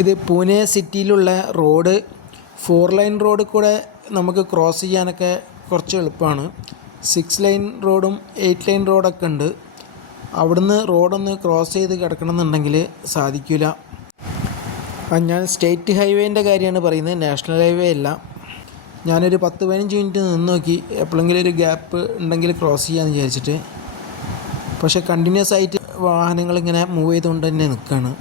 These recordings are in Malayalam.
ഇത് പൂനെ സിറ്റിയിലുള്ള റോഡ് 4 ലൈൻ റോഡ് കൂടെ നമുക്ക് ക്രോസ് ചെയ്യാനൊക്കെ കുറച്ച് എളുപ്പമാണ്. 6 ലൈൻ റോഡും 8 ലൈൻ റോഡൊക്കെ ഉണ്ട്. അവിടുന്ന് റോഡൊന്ന് ക്രോസ് ചെയ്ത് കിടക്കണമെന്നുണ്ടെങ്കിൽ സാധിക്കില്ല. ഞാൻ സ്റ്റേറ്റ് ഹൈവേൻ്റെ കാര്യമാണ് പറയുന്നത്, നാഷണൽ ഹൈവേ അല്ല. ഞാനൊരു 10-15 മിനിറ്റ് നിന്ന് നോക്കി എപ്പോഴെങ്കിലും ഒരു ഗ്യാപ്പ് ഉണ്ടെങ്കിൽ ക്രോസ് ചെയ്യാമെന്ന് വിചാരിച്ചിട്ട്. പക്ഷേ കണ്ടിന്യൂസ് ആയിട്ട് വാഹനങ്ങളിങ്ങനെ മൂവ് ചെയ്തുകൊണ്ട് തന്നെ നിൽക്കുകയാണ്.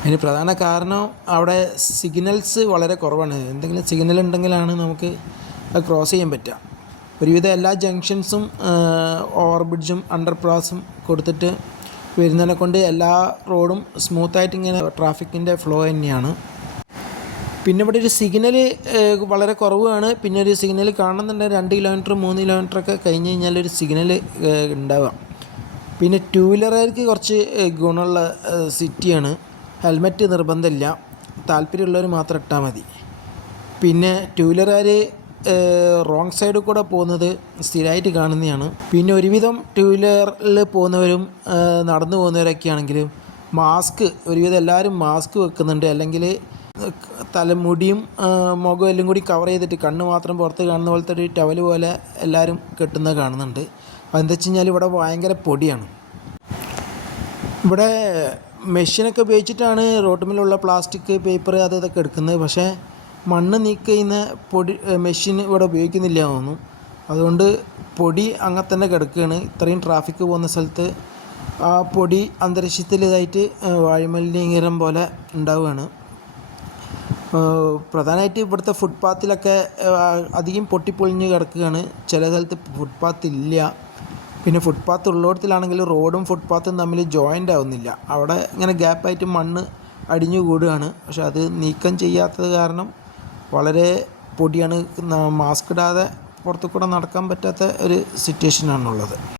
അതിന് പ്രധാന കാരണം അവിടെ സിഗ്നൽസ് വളരെ കുറവാണ്. എന്തെങ്കിലും സിഗ്നൽ ഉണ്ടെങ്കിലാണ് നമുക്ക് അത് ക്രോസ് ചെയ്യാൻ പറ്റുക. ഒരുവിധം എല്ലാ ജംഗ്ഷൻസും ഓവർബ്രിഡ്ജും അണ്ടർപാസും കൊടുത്തിട്ട് വരുന്നതിനെ കൊണ്ട് എല്ലാ റോഡും സ്മൂത്തായിട്ട് ഇങ്ങനെ ട്രാഫിക്കിൻ്റെ ഫ്ലോ തന്നെയാണ്. പിന്നെ ഇവിടെ ഒരു സിഗ്നൽ വളരെ കുറവാണ്. പിന്നെ ഒരു സിഗ്നൽ കാണുന്നുണ്ടെങ്കിൽ 2 കിലോമീറ്റർ 3 കിലോമീറ്ററൊക്കെ കഴിഞ്ഞ് കഴിഞ്ഞാൽ ഒരു സിഗ്നൽ ഉണ്ടാവാം. പിന്നെ 2 വീലറുകാർക്ക് കുറച്ച് ഗുണമുള്ള സിറ്റിയാണ്. ഹെൽമെറ്റ് നിർബന്ധമില്ല, താല്പര്യമുള്ളവർ മാത്രം ഇട്ടാൽ മതി. പിന്നെ 2 വീലറുകാർ റോങ് സൈഡിൽ കൂടെ പോകുന്നത് സ്ഥിരമായിട്ട് കാണുന്നതാണ്. പിന്നെ ഒരുവിധം 2 വീലറിൽ പോകുന്നവരും നടന്നു പോകുന്നവരൊക്കെ ആണെങ്കിലും ഒരുവിധം എല്ലാവരും മാസ്ക് വെക്കുന്നുണ്ട്. അല്ലെങ്കിൽ തലമുടിയും മുഖം എല്ലാം കൂടി കവർ ചെയ്തിട്ട് കണ്ണ് മാത്രം പുറത്ത് കാണുന്ന പോലത്തെ ഒരു ടവൽ പോലെ എല്ലാവരും കെട്ടുന്നത് കാണുന്നുണ്ട്. അതെന്താ വെച്ച് കഴിഞ്ഞാൽ ഇവിടെ ഭയങ്കര പൊടിയാണ്. ഇവിടെ മെഷീനൊക്കെ ഉപയോഗിച്ചിട്ടാണ് റോട്ടുമിലുള്ള പ്ലാസ്റ്റിക് പേപ്പർ ഇതൊക്കെ എടുക്കുന്നത്. പക്ഷേ മണ്ണ് നീക്കം ചെയ്യുന്ന മെഷീൻ ഇവിടെ ഉപയോഗിക്കുന്നില്ല തോന്നുന്നു. അതുകൊണ്ട് പൊടി അങ്ങനെ തന്നെ കിടക്കുകയാണ്. ഇത്രയും ട്രാഫിക് പോകുന്ന സ്ഥലത്ത് ആ പൊടി അന്തരീക്ഷത്തിൽ ഇതായിട്ട് വായുമലിനീകരണം പോലെ ഉണ്ടാവുകയാണ്. പ്രധാനമായിട്ട് ഇവിടുത്തെ ഫുട്പാത്തിലൊക്കെ അധികം പൊട്ടിപ്പൊളിഞ്ഞ് കിടക്കുകയാണ്. ചില സ്ഥലത്ത് ഫുട്പാത്ത് ഇല്ല. പിന്നെ ഫുട്പാത്ത് ഉള്ളിടത്തിലാണെങ്കിൽ റോഡും ഫുട്പാത്തും തമ്മിൽ ജോയിൻ്റ് ആവുന്നില്ല. അവിടെ ഇങ്ങനെ ഗ്യാപ്പായിട്ട് മണ്ണ് അടിഞ്ഞു കൂടുകയാണ്. പക്ഷെ അത് നീക്കം ചെയ്യാത്തത് കാരണം വളരെ പൊടിയാണ്. മാസ്ക് ഇടാതെ പുറത്തു കൂടെ നടക്കാൻ പറ്റാത്ത ഒരു സിറ്റുവേഷനാണുള്ളത്.